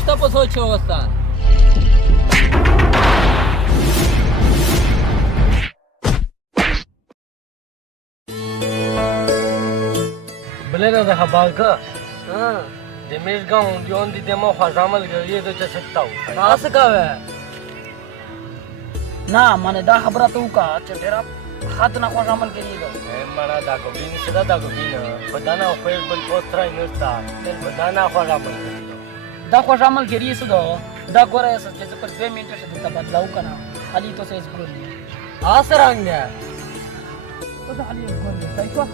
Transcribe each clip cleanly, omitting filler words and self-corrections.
Esta po sočio ostan. بلنا ده خبر کا دمیش گاون دیون دی دمو خزامل گریه تو چسکتا ہوں تاسو کوي نه مانه دا خبره ته وکړه چې ډېره حد نه خوښ عمل کېږي. مړه دا ګوبین سره دا ګوبین بدانا خو بل پوترا نشتا بدانا خو عمل دا خوښ عمل کېږي څه ده دا ګوره چې پر 2 منټه شته ته بدلاو کنه علي تو سه اسکول دی آسرنګ تو ته علي اسکول دی صحیح کو.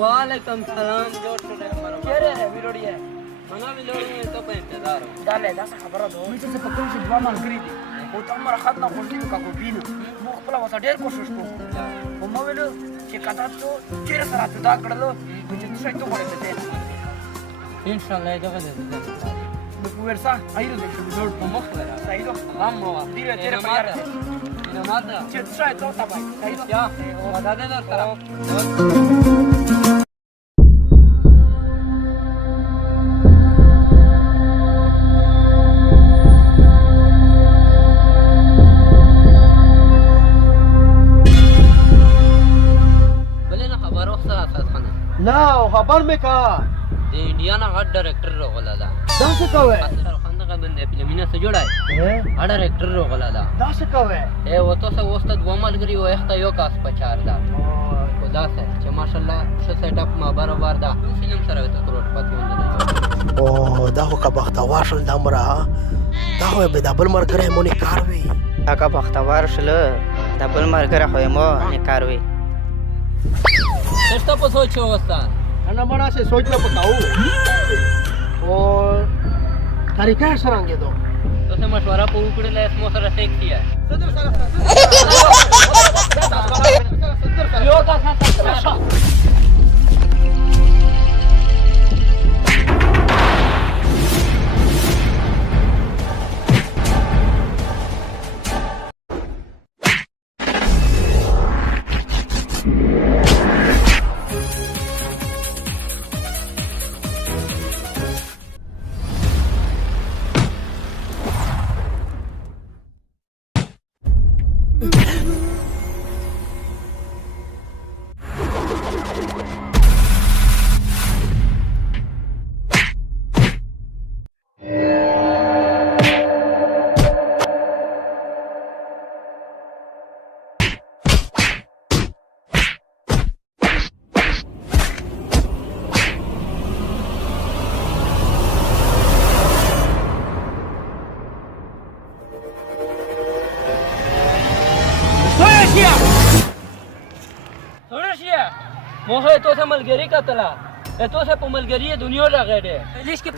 وعلیکم سلام جوړ شو ډېر مرو چیرې ویډیو دی منا ویلوړې ته په انتظار دا له دا خبره ده مې چې په کوم څه دوه ملګری دي او ته مر خد نه خوښ دي کا ګوبین مو خپل وسه ډېر کوشش کوو او مو ویلو چې کدا ته چیرې سره جدا کړلو چې څه ته وړې ته ان شاء الله دا غږ نو ورسا ایرو دې جوړ په مخ ورا صحیح ده غم مو دې تیرې په یار نو ماته چې څه ته تا بای صحیح ده یا ودا دې درته نا خبر مې کا د انډیا نه غټ ډایرکټر راغلا دا دا څه کوي خند غندې فلمینه څه جوړای ا ډایرکټر راغلا دا دا څه کوي اے وته څه وسته دوه ملګری و اخته یو کاس پچار دا خدا سه چې ماشاءالله څه سیټ اپ ما برابر دا فلم سره ته کروڑ پتی وندنه او دا خو کا بختوار شل دا مرا دا خو به دا بل مرګره مونږ کار وی دا کا بختوار شل دا بل مرګره خو مو نه کار وی. esta po sočio ostan. انا مړه سے سوچنا پکاو اور طریقہ سرانګې دو تو سے مشورہ په وکړل اس مو سره ټیک کیا یو کا څه موږ ته ملګری کتلا ته په ملګری دنیا راغې دې لیش کې